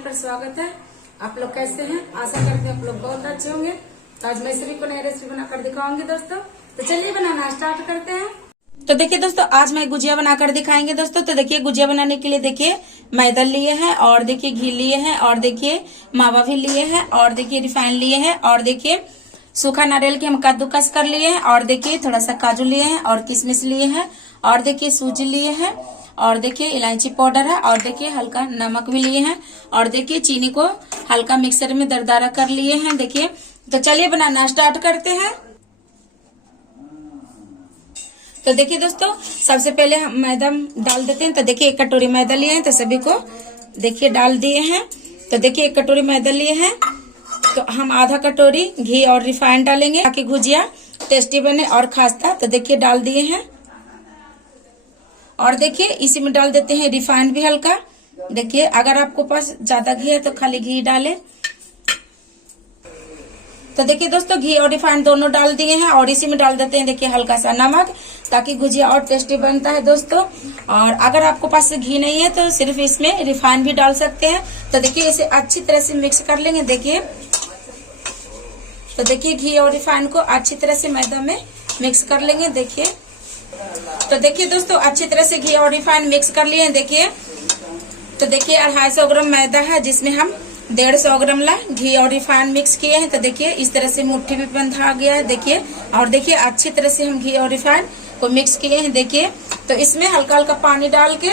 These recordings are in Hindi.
चैनल पर स्वागत है। आप लोग कैसे हैं? आशा करते हैं आप लोग बहुत अच्छे होंगे। तो आज मैं सभी को नई रेसिपी बनाकर दिखाऊंगी दोस्तों। तो चलिए बनाना स्टार्ट करते हैं। तो देखिए दोस्तों, आज मैं गुजिया बनाकर दिखाएंगे दोस्तों। तो देखिए गुजिया बनाने के लिए देखिए मैदा लिए हैं और देखिए घी लिए हैं और देखिए मावा भी लिए हैं और देखिए रिफाइन लिए हैं और देखिए सूखा नारियल के हम कद्दूकस कर लिए हैं और देखिए थोड़ा सा काजू लिए हैं और किशमिश लिए हैं और देखिए सूजी लिए हैं और देखिए इलायची पाउडर है और देखिए हल्का नमक भी लिए हैं और देखिए चीनी को हल्का मिक्सर में दरदरा कर लिए हैं। देखिए तो चलिए बनाना स्टार्ट करते हैं। तो देखिए दोस्तों, सबसे पहले हम मैदा डाल देते हैं। तो देखिए 1 कटोरी मैदा लिए हैं, तो सभी को देखिए डाल दिए हैं। तो देखिए 1 कटोरी मैदा लिए हैं, तो हम आधा कटोरी घी और रिफाइंड डालेंगे ताकि गुजिया टेस्टी बने और खास्ता। तो देखिए डाल दिए हैं और देखिए इसी में डाल देते हैं रिफाइंड भी हल्का। देखिए अगर आपको पास ज्यादा घी है तो खाली घी डालें। तो देखिए दोस्तों, घी और रिफाइंड दोनों डाल दिए हैं और इसी में डाल देते हैं देखिए हल्का सा नमक, ताकि गुजिया और टेस्टी बनता है दोस्तों। और अगर आपको पास घी नहीं है तो सिर्फ इसमें रिफाइंड भी डाल सकते हैं। तो देखिए इसे अच्छी तरह से मिक्स कर लेंगे। देखिए तो देखिए घी और रिफाइंड को अच्छी तरह से मैदा में मिक्स कर लेंगे। देखिए तो देखिए दोस्तों, अच्छी तरह से घी और रिफाइंड मिक्स कर लिए हैं। देखिए तो देखिए 250 ग्राम मैदा है, जिसमें हम 150 ग्राम ला घी और रिफाइंड मिक्स किए हैं। तो देखिए इस तरह से मुट्ठी भी बंधा गया है। देखिए और देखिए अच्छी तरह से हम घी और रिफाइंड को मिक्स किए हैं। देखिए तो इसमें हल्का हल्का पानी डाल के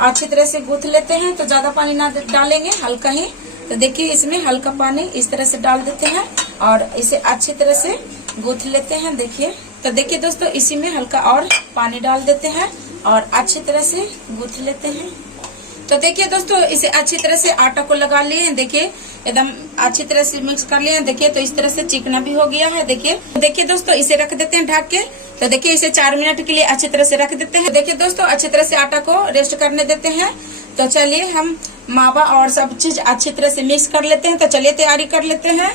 अच्छी तरह से गूंथ लेते हैं। तो ज्यादा पानी ना डालेंगे, हल्का ही। तो देखिए इसमें हल्का पानी इस तरह से डाल देते हैं और इसे अच्छी तरह से गूंथ लेते हैं। देखिए तो देखिए दोस्तों, इसी में हल्का और पानी डाल देते हैं और अच्छी तरह से गूंथ लेते हैं। तो देखिए दोस्तों, इसे अच्छी तरह से आटा को लगा लिए हैं। देखिए एकदम अच्छी तरह से मिक्स कर लिए हैं। देखिए तो इस तरह से चिकना भी हो गया है। देखिए दोस्तों, इसे रख देते हैं ढक के। तो देखिए इसे 4 मिनट के लिए अच्छी तरह से रख देते हैं। देखिए दोस्तों, अच्छी तरह से आटा को रेस्ट करने देते हैं। तो चलिए हम मावा और सब चीज अच्छी तरह से मिक्स कर लेते हैं। तो चलिए तैयारी कर लेते हैं।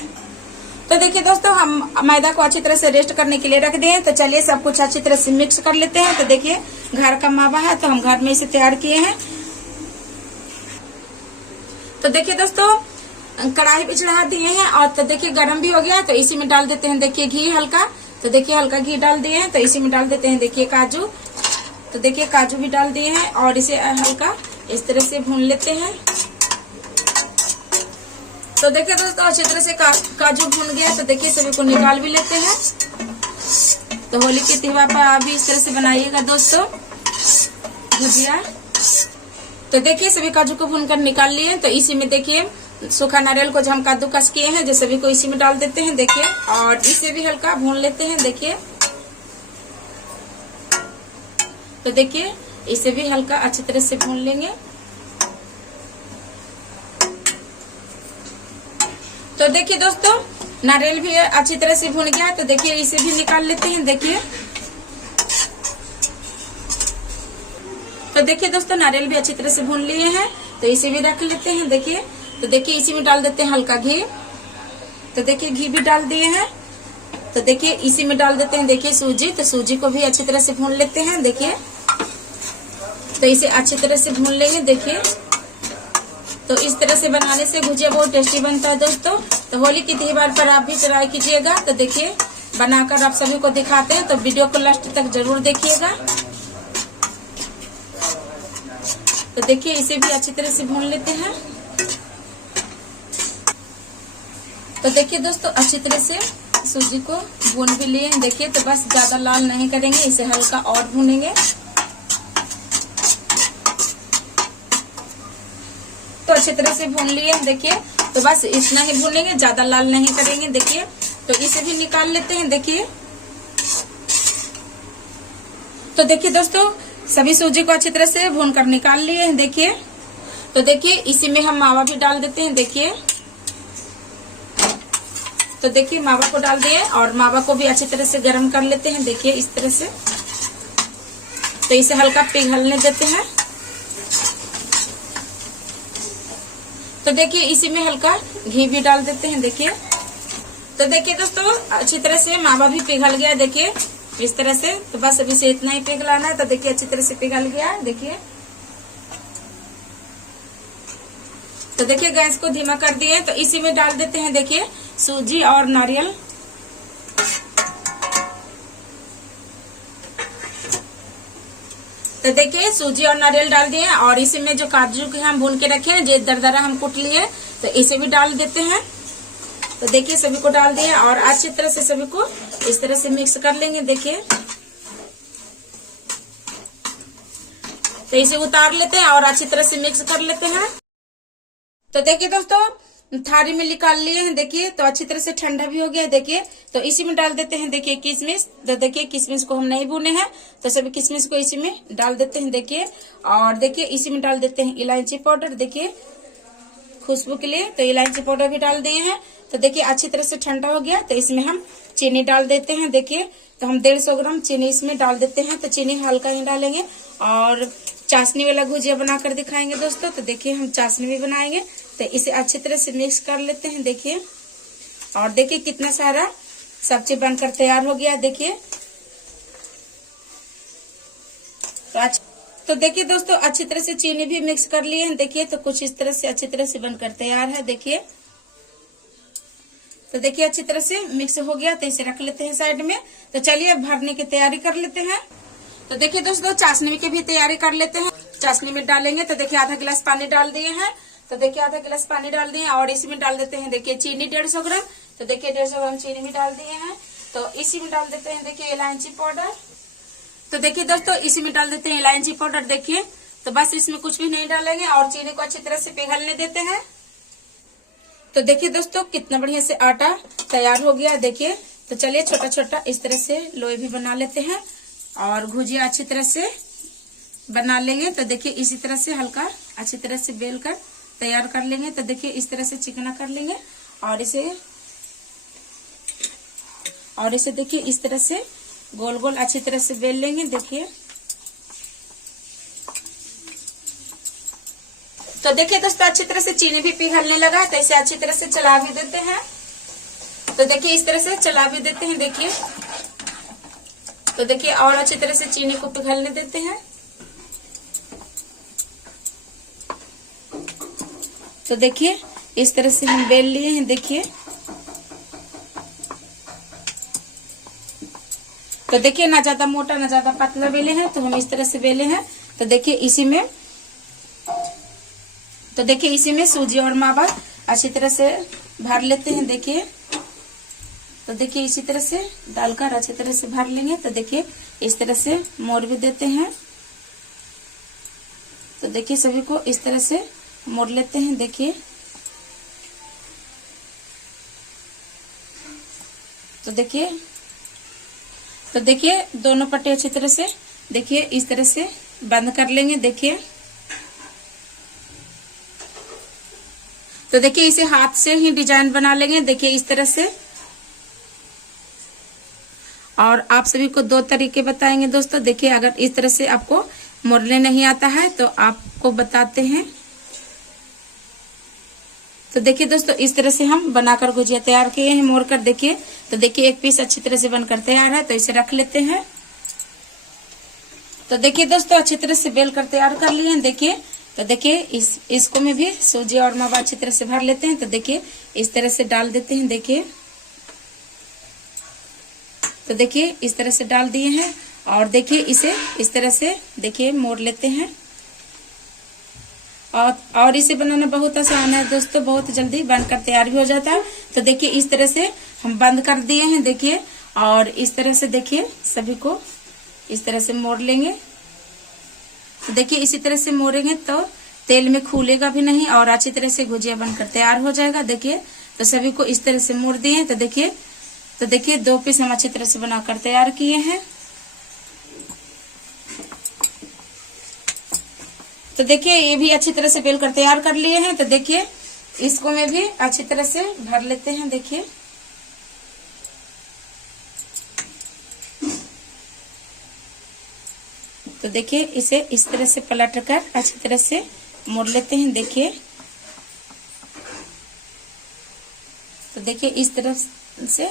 तो देखिए दोस्तों, हम मैदा को अच्छी तरह से रेस्ट करने के लिए रख दिए। तो चलिए सब कुछ अच्छी तरह से मिक्स कर लेते हैं। तो देखिए घर का मावा है, तो हम घर में इसे तैयार किए हैं। तो देखिए दोस्तों, कढ़ाई भी चढ़ा दिए हैं और तो देखिए गरम भी हो गया है। तो इसी में डाल देते हैं देखिए घी हल्का। तो देखिए हल्का घी डाल दिए हैं। तो इसी में डाल देते हैं देखिए काजू। तो देखिए काजू भी डाल दिए हैं और इसे हल्का इस तरह से भून लेते हैं। तो देखिए दोस्तों, अच्छी तरह से काजू भून गया। तो देखिए सभी को निकाल भी लेते हैं। तो होली के त्योहार पर आप भी इस तरह से बनाइएगा दोस्तों गुजिया। तो देखिए सभी काजू को भूनकर निकाल लिए। तो इसी में देखिए सूखा नारियल को जो हम कद्दूकस किए हैं, जो सभी को इसी में डाल देते हैं। देखिए और इसे भी हल्का भून लेते हैं। देखिए तो देखिए इसे भी हल्का अच्छी तरह से भून लेंगे। तो देखिए दोस्तों, नारियल भी अच्छी तरह से भून गया। तो देखिए इसे भी निकाल लेते हैं। देखिए तो देखिए दोस्तों, नारियल भी अच्छी तरह से भून लिए हैं। तो इसे भी रख लेते हैं। देखिए तो देखिए इसी में डाल देते हैं हल्का घी। तो देखिए घी भी डाल दिए हैं। तो देखिए इसी में डाल देते हैं देखिए सूजी। तो सूजी को भी अच्छी तरह से भून लेते हैं। देखिए तो इसे अच्छी तरह से भून लेंगे। देखिए तो इस तरह से बनाने से गुजिया बहुत टेस्टी बनता है दोस्तों। तो होली के त्योहार पर आप भी ट्राई कीजिएगा। तो देखिए बनाकर आप सभी को दिखाते हैं। तो वीडियो को लास्ट तक जरूर देखिएगा। तो देखिए इसे भी अच्छी तरह से भून लेते हैं। तो देखिए दोस्तों, अच्छी तरह से सूजी को भून भी लिए हैं। देखिए तो बस ज्यादा लाल नहीं करेंगे, इसे हल्का और भूनेंगे। तो अच्छी तरह से भून लिए हैं। देखिए तो बस इतना ही भूनेंगे, ज्यादा लाल नहीं करेंगे। देखिए तो इसे भी निकाल लेते हैं। देखिए तो देखिए दोस्तों, सभी सूजी को अच्छी तरह से भून कर निकाल लिए हैं। देखिए तो देखिए इसी में हम मावा भी डाल देते हैं। देखिए तो देखिए मावा को डाल दिए और मावा को भी अच्छी तरह से गर्म कर लेते हैं। देखिए इस तरह से। तो इसे हल्का पिघलने देते हैं। तो देखिए इसी में हल्का घी भी डाल देते हैं। देखिए तो देखिए दोस्तों, अच्छी तरह से मावा भी पिघल गया। देखिए इस तरह से। तो बस अभी से इतना ही पिघलाना है। तो देखिए अच्छी तरह से पिघल गया। देखिए तो देखिए गैस को धीमा कर दिए, तो इसी में डाल देते हैं देखिए सूजी और नारियल। तो देखिए सूजी और नारियल डाल दिए और इसी में जो काजू के हम भून के रखे हैं, जो दरदरा हम कूट लिए, तो इसे भी डाल देते हैं। तो देखिए सभी को डाल दिए और अच्छी तरह से सभी को इस तरह से मिक्स कर लेंगे। देखिए तो इसे उतार लेते हैं और अच्छी तरह से मिक्स कर लेते हैं। तो देखिए दोस्तों थाली में निकाल लिए हैं देखिए, तो अच्छी तरह से ठंडा भी हो गया है देखिए। तो इसी में डाल देते हैं देखिए किशमिश। तो देखिए किशमिश को हम नहीं भूने हैं, तो सभी किशमिश को इसी में डाल देते हैं देखिए। और देखिए इसी में डाल देते हैं इलायची पाउडर देखिए खुशबू के लिए, तो इलायची पाउडर भी डाल दिए हैं। तो देखिए अच्छी तरह से ठंडा हो गया, तो इसमें हम चीनी डाल देते हैं देखिए। तो हम 150 ग्राम चीनी इसमें डाल देते हैं, तो चीनी हल्का ही डालेंगे। और चाशनी वाला गुजिया बनाकर दिखाएंगे दोस्तों, तो देखिए हम चाशनी भी बनाएंगे। तो इसे अच्छी तरह से मिक्स कर लेते हैं देखिए। और देखिए कितना सारा सब्जी बनकर तैयार हो गया देखिए। तो देखिए दोस्तों अच्छी तरह से चीनी भी मिक्स कर लिए हैं देखिए। तो कुछ इस तरह से अच्छी तरह से बनकर तैयार है देखिए। तो देखिए अच्छी तरह से मिक्स हो गया, तो इसे रख लेते हैं साइड में। तो चलिए अब भरने की तैयारी कर लेते हैं। तो देखिए दोस्तों चाशनी की भी तैयारी कर लेते हैं। चाशनी में डालेंगे, तो देखिए आधा गिलास पानी डाल दिए हैं। तो देखिए आधा गिलास पानी डाल दिए और इसी में डाल देते हैं देखिए चीनी 150 ग्राम। तो देखिए 150 ग्राम चीनी भी डाल दिए हैं। तो इसी में डाल देते हैं देखिए इलायची पाउडर। तो देखिए दोस्तों इसी में डाल देते हैं इलायची पाउडर देखिए। तो बस इसमें कुछ भी नहीं डालेंगे और चीनी को अच्छी तरह से पिघलने देते हैं। तो देखिए दोस्तों कितना बढ़िया से आटा तैयार हो गया देखिए। तो चलिए छोटा छोटा इस तरह से लोई भी बना लेते हैं और गुजिया अच्छी तरह से बना लेंगे। तो देखिए इसी तरह से हल्का अच्छी तरह से बेल कर तैयार कर लेंगे। तो देखिए इस तरह से चिकना कर लेंगे और इसे देखिए इस तरह से गोल गोल अच्छी तरह से बेल लेंगे देखिए। तो देखिए दोस्तों अच्छी तरह से चीनी भी पिघलने लगा है, तो इसे अच्छी तरह से चला भी देते हैं। तो देखिए इस तरह से चला भी देते हैं देखिए। तो देखिए और अच्छी तरह से चीनी को पिघलने देते हैं। तो देखिए इस तरह से हम बेल लिए हैं देखिए। तो देखिए ना ज्यादा मोटा ना ज्यादा पतला बेले हैं, तो हम इस तरह से बेले हैं। तो देखिए इसी में सूजी और मावा अच्छी तरह से भर लेते हैं देखिए। तो देखिए इसी तरह से डालकर अच्छी तरह से भर लेंगे। तो देखिए इस तरह से मोड़ भी देते हैं। तो देखिए सभी को इस तरह से मोड़ लेते हैं देखिए। तो देखिए दोनों पट्टे अच्छी तरह से देखिए इस तरह से बंद कर लेंगे देखिए। तो देखिए इसे हाथ से ही डिजाइन बना लेंगे देखिए इस तरह से। और आप सभी को 2 तरीके बताएंगे दोस्तों। देखिए अगर इस तरह से आपको मोड़ने नहीं आता है तो आपको बताते हैं। तो देखिए दोस्तों इस तरह से हम बनाकर गुजिया तैयार किए हैं मोड़ कर देखिए। तो देखिए एक पीस अच्छी तरह से बनकर तैयार है, तो इसे रख लेते हैं। तो देखिए दोस्तों अच्छी तरह से बेल कर तैयार कर लिए हैं देखिए। तो देखिए इसको में भी सूजी और मावा अच्छी तरह से भर लेते हैं। तो देखिए इस तरह से डाल देते हैं देखिए। तो देखिए इस तरह से डाल दिए हैं और देखिए इसे इस तरह से देखिए मोड़ लेते हैं। और इसे बनाना बहुत आसान है दोस्तों, बहुत जल्दी बनकर तैयार भी हो जाता है। तो देखिए इस तरह से हम बंद कर दिए हैं देखिए। और इस तरह से देखिए सभी को इस तरह से मोड़ लेंगे। तो देखिए इसी तरह से मोड़ेंगे तो तेल में खूलेगा भी नहीं और अच्छी तरह से गुजिया बनकर तैयार हो जाएगा देखिए। तो सभी को इस तरह से मोड़ दिए। तो देखिए 2 पीस हम अच्छी तरह से बनाकर तैयार किए हैं। तो देखिए ये भी अच्छी तरह से बेल कर तैयार कर लिए हैं। तो देखिए इसको में भी अच्छी तरह से भर लेते हैं देखिए। तो देखिए इसे इस तरह से पलट कर अच्छी तरह से मोड़ लेते हैं देखिए। तो देखिए इस तरफ से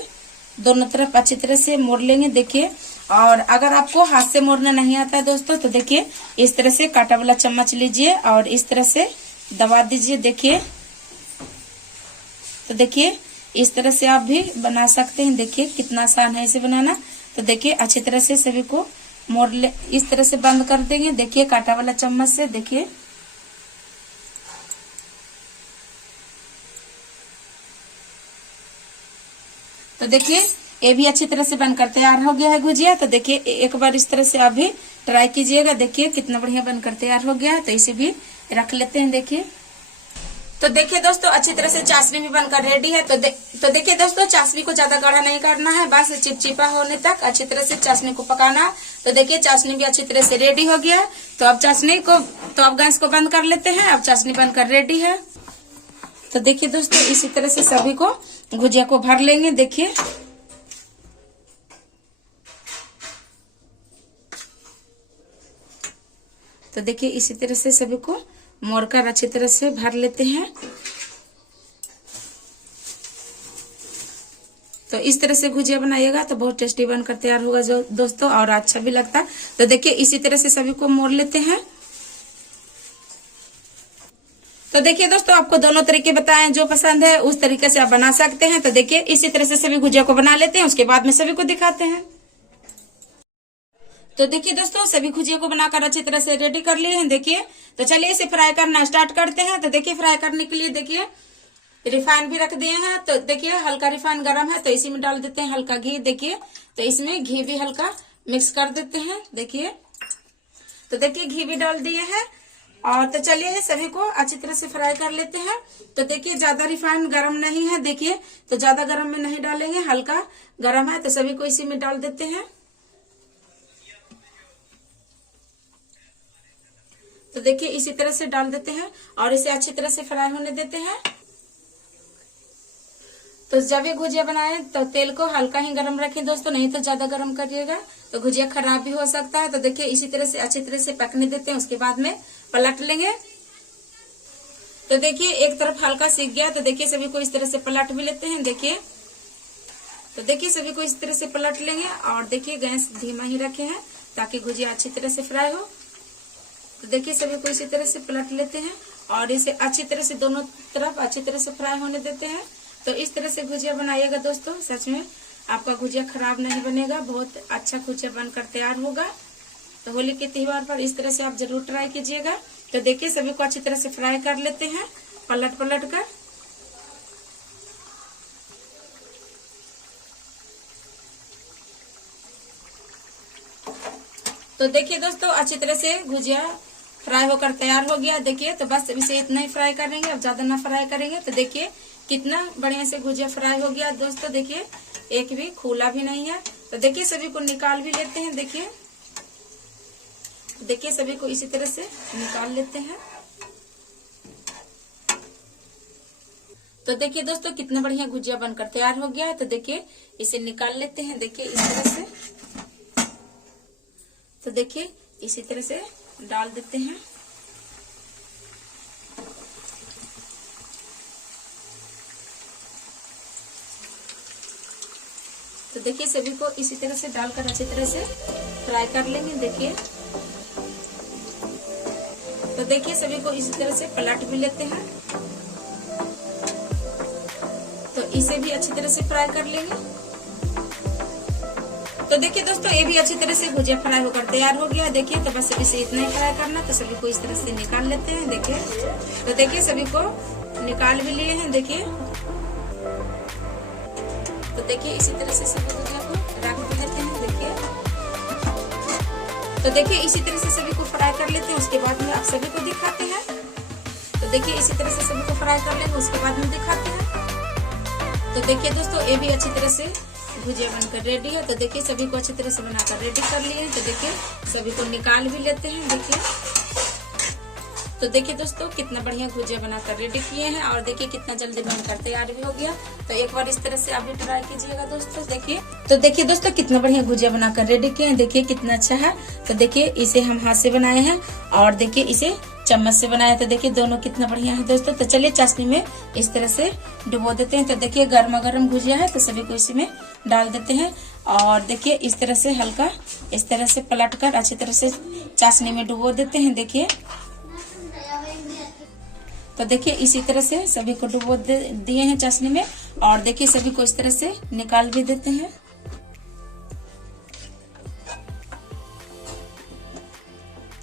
दोनों तरफ अच्छी तरह से मोड़ लेंगे देखिए। और अगर आपको हाथ से मोड़ना नहीं आता है दोस्तों, तो देखिए इस तरह से कांटा वाला चम्मच लीजिए और इस तरह से दबा दीजिए। देखिए, तो देखिए इस तरह से आप भी बना सकते हैं। देखिए कितना आसान है इसे बनाना। तो देखिए अच्छी तरह से सभी को मोड़ ले, इस तरह से बंद कर देंगे। देखिए कांटा वाला चम्मच से। देखिए तो देखिए ये भी अच्छी तरह से बनकर तैयार हो गया है गुजिया। तो देखिए एक बार इस तरह से आप भी ट्राई कीजिएगा। देखिए कितना बढ़िया बनकर तैयार हो गया है। तो इसे भी रख लेते हैं। देखिए तो देखिए दोस्तों अच्छी तरह से चाशनी भी बनकर रेडी है। तो देखिए दोस्तों चाशनी को ज्यादा गाढ़ा नहीं करना है, बस चिपचिपा होने तक अच्छी तरह से चाशनी को पकाना। तो देखिए चाशनी भी अच्छी तरह से रेडी हो गया है। तो अब अब गैस को बंद कर लेते हैं। अब चाशनी बनकर रेडी है। तो देखिए दोस्तों इसी तरह से सभी को गुजिया को भर लेंगे। देखिए तो देखिए इसी तरह से सभी को मोड़कर अच्छी तरह से भर लेते हैं। तो इस तरह से गुजिया बनाइएगा तो बहुत टेस्टी बनकर तैयार होगा जो दोस्तों, और अच्छा भी लगता है। तो देखिए इसी तरह से सभी को मोड़ लेते हैं। तो देखिए दोस्तों आपको दोनों तरीके बताएं, जो पसंद है उस तरीके से आप बना सकते हैं। तो देखिए इसी तरह से सभी गुजिया को बना लेते हैं, उसके बाद में सभी को दिखाते हैं। तो देखिए दोस्तों सभी गुजिया को बनाकर अच्छी तरह से रेडी कर लिए हैं। देखिए तो चलिए इसे फ्राई करना स्टार्ट करते हैं। तो देखिए फ्राई करने के लिए देखिए रिफाइन भी रख दिए हैं। तो देखिए हल्का रिफाइन गरम है तो इसी में डाल देते हैं हल्का घी। देखिए तो इसमें घी भी हल्का मिक्स कर देते हैं। देखिए तो देखिए घी भी डाल दिए हैं। और तो चलिए सभी को अच्छी तरह से फ्राई कर लेते हैं। तो देखिए ज्यादा रिफाइन गरम नहीं है। देखिए तो ज्यादा गरम में नहीं डालेंगे, हल्का गरम है तो सभी को इसी में डाल देते हैं। तो देखिए इसी तरह से डाल देते हैं और इसे अच्छी तरह से फ्राई होने देते हैं। तो जब ये गुजिया बनाए तो तेल को हल्का ही गरम रखें दोस्तों, नहीं तो ज्यादा गरम करिएगा तो गुजिया खराब भी हो सकता है। तो देखिए इसी तरह से अच्छी तरह से पकने देते हैं, उसके बाद में पलट लेंगे। तो देखिए एक तरफ हल्का सीख गया। तो देखिए सभी को इस तरह से पलट भी लेते हैं। देखिए तो देखिए सभी को इस तरह से पलट लेंगे और देखिए गैस धीमा ही रखे हैं ताकि गुजिया अच्छी तरह से फ्राई हो। तो देखिए सभी को इसी तरह से पलट लेते हैं और इसे अच्छी तरह से दोनों तरफ अच्छी तरह से फ्राई होने देते हैं। तो इस तरह से गुजिया बनाइएगा दोस्तों, सच में आपका गुजिया खराब नहीं बनेगा, बहुत अच्छा गुजिया बनकर तैयार होगा। तो होली के त्योहार पर इस तरह से आप जरूर ट्राई कीजिएगा। तो देखिए सभी को अच्छी तरह से फ्राई कर लेते हैं पलट पलट कर। तो देखिए दोस्तों अच्छी तरह से गुजिया फ्राई होकर तैयार हो गया। देखिए तो बस इसे इतना ही फ्राई करेंगे, अब ज्यादा ना फ्राई करेंगे। तो देखिए कितना बढ़िया से गुजिया फ्राई हो गया दोस्तों। देखिए एक भी खुला भी नहीं है। तो देखिए सभी को निकाल भी लेते हैं। देखिए सभी को इसी तरह से निकाल लेते हैं। तो देखिए दोस्तों कितना बढ़िया गुजिया बनकर तैयार हो गया है। तो देखिए इसे निकाल लेते हैं। देखिए इस तरह से। तो देखिए इसी तरह से डाल देते हैं। तो देखिए सभी को इसी तरह से डालकर अच्छी तरह से फ्राई कर लेंगे। देखिए तो देखिए सभी को इसी तरह से पलट भी लेते हैं। तो इसे भी अच्छी तरह से फ्राई कर लेंगे। तो देखिए दोस्तों ये भी अच्छी तरह से भुजिया फ्राई होकर तैयार हो गया। देखिए तो बस इसे इतना ही फ्राई करना। तो सभी को इस तरह से निकाल लेते हैं। देखिए तो देखिए सभी को निकाल भी लिए हैं। देखिए तो देखिए इसी तरह से सभी भुजिया को रख देते हैं। देखिए तो देखिए इसी तरह से सभी को फ्राई कर लेते हैं, उसके बाद में आप सभी को दिखाते हैं। तो देखिए इसी तरह से सभी को फ्राई कर लेंगे, उसके बाद में दिखाते हैं। तो देखिए दोस्तों ये भी अच्छी तरह से भुजिया बनकर रेडी है। तो देखिए सभी को अच्छी तरह से बनाकर रेडी कर लिए। तो देखिए सभी को निकाल भी लेते हैं। देखिए तो देखिए दोस्तों कितना बढ़िया भुजिया बनाकर रेडी किए हैं और देखिए कितना जल्दी बनकर तैयार भी हो गया। तो एक बार इस तरह से आप भी ट्राई कीजिएगा दोस्तों। देखिए तो देखिए दोस्तों कितना बढ़िया भुजिया बनाकर रेडी किए हैं। देखिए कितना अच्छा है। तो देखिए इसे हम हाथ से बनाए हैं और देखिए इसे चम्मच से बनाया। तो देखिए दोनों कितना बढ़िया है दोस्तों। तो चलिए चाशनी में इस तरह से डुबो देते हैं। तो देखिए गर्मा गर्म भुजिया है तो सभी को इसी में डाल देते हैं और देखिए इस तरह से हल्का इस तरह से पलट कर अच्छी तरह से चाशनी में डुबो देते हैं। देखिए तो देखिए इसी तरह से सभी को डुबो दिए हैं चाशनी में, और देखिए सभी को इस तरह से निकाल भी देते हैं।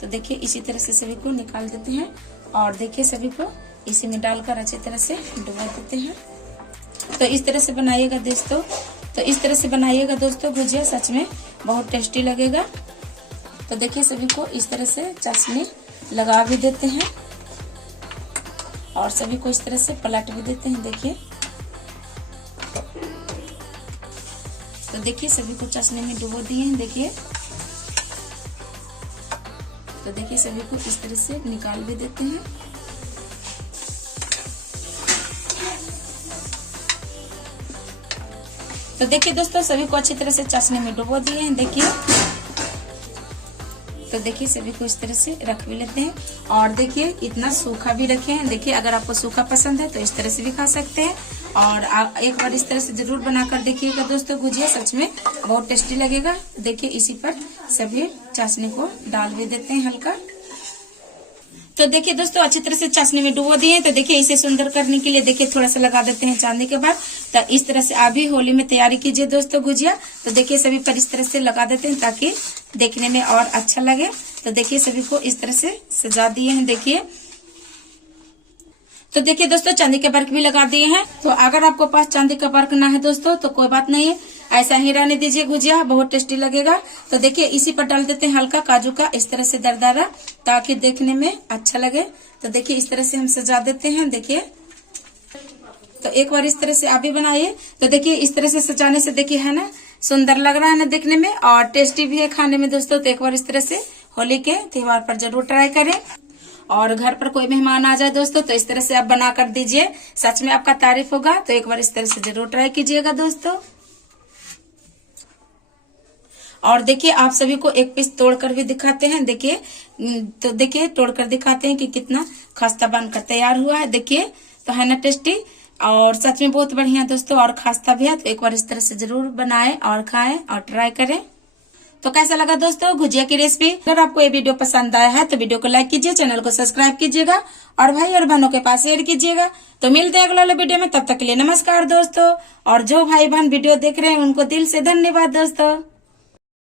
तो देखिए इसी तरह से सभी को निकाल देते हैं, और देखिए सभी को इसी में डालकर अच्छी तरह से डुबो देते हैं। तो इस तरह से बनाइएगा दोस्तों, तो इस तरह से बनाइएगा दोस्तों भुजिया, सच में बहुत टेस्टी लगेगा। तो देखिए सभी को इस तरह से चाशनी लगा भी देते हैं, और सभी को इस तरह से पलट भी देते हैं। देखिए तो देखिए सभी को चाशनी में डुबो दिए हैं। देखिए तो देखिए सभी को इस तरह से निकाल भी देते हैं। तो देखिए दोस्तों सभी को अच्छी तरह से चाशनी में डुबो दिए हैं। देखिए तो देखिए सभी को इस तरह से रख भी लेते हैं, और देखिए इतना सूखा भी रखे हैं। देखिए अगर आपको सूखा पसंद है तो इस तरह से भी खा सकते हैं, और आप एक बार इस तरह से जरूर बनाकर देखिएगा दोस्तों भुजिया, सच में बहुत टेस्टी लगेगा। देखिए इसी पर सभी चाशनी को डाल भी देते हैं हल्का। तो देखिए दोस्तों अच्छी तरह से चाशनी में डुबो दिए हैं। तो देखिए इसे सुंदर करने के लिए देखिए थोड़ा सा लगा देते हैं चांदी के बाद। तो इस तरह से आप भी होली में तैयारी कीजिए दोस्तों भुजिया। तो देखिए सभी पर इस तरह से लगा देते हैं ताकि देखने में और अच्छा लगे। तो देखिए सभी को इस तरह से सजा दिए हैं। देखिए तो देखिए दोस्तों चांदी के वर्क भी लगा दिए हैं। तो अगर आपको पास चांदी का वर्क ना है दोस्तों तो कोई बात नहीं है, ऐसा ही रहने दीजिए भुजिया, बहुत टेस्टी लगेगा। तो देखिए इसी पर डाल देते हैं हल्का काजू का इस तरह से दरदरा, ताकि देखने में अच्छा लगे। तो देखिए इस तरह से हम सजा देते हैं। देखिए तो एक बार इस तरह से आप भी बनाइए। तो देखिए इस तरह से सजाने से देखिए है ना सुंदर लग रहा है ना देखने में, और टेस्टी भी है खाने में दोस्तों। तो एक बार इस तरह से होली के त्योहार पर जरूर ट्राई करें, और घर पर कोई मेहमान आ जाए दोस्तों तो इस तरह से आप बना कर दीजिए, सच में आपका तारीफ होगा। तो एक बार इस तरह से जरूर ट्राई कीजिएगा दोस्तों। और देखिए आप सभी को एक पीस तोड़कर भी दिखाते हैं। देखिए तो देखिए तोड़कर दिखाते हैं कि कितना खस्ता बनकर तैयार हुआ है। देखिए तो है ना टेस्टी, और सच में बहुत बढ़िया दोस्तों, और खस्ता भी है। तो एक बार इस तरह से जरूर बनाएं और खाएं और ट्राई करें। तो कैसा लगा दोस्तों भुजिया की रेसिपी? अगर आपको ये वीडियो पसंद आया है तो वीडियो को लाइक कीजिए, चैनल को सब्सक्राइब कीजिएगा, और भाई और बहनों के पास शेयर कीजिएगा। तो मिलते हैं अगले वीडियो में, तब तक के लिए नमस्कार दोस्तों। और जो भाई बहन वीडियो देख रहे हैं उनको दिल से धन्यवाद दोस्तों।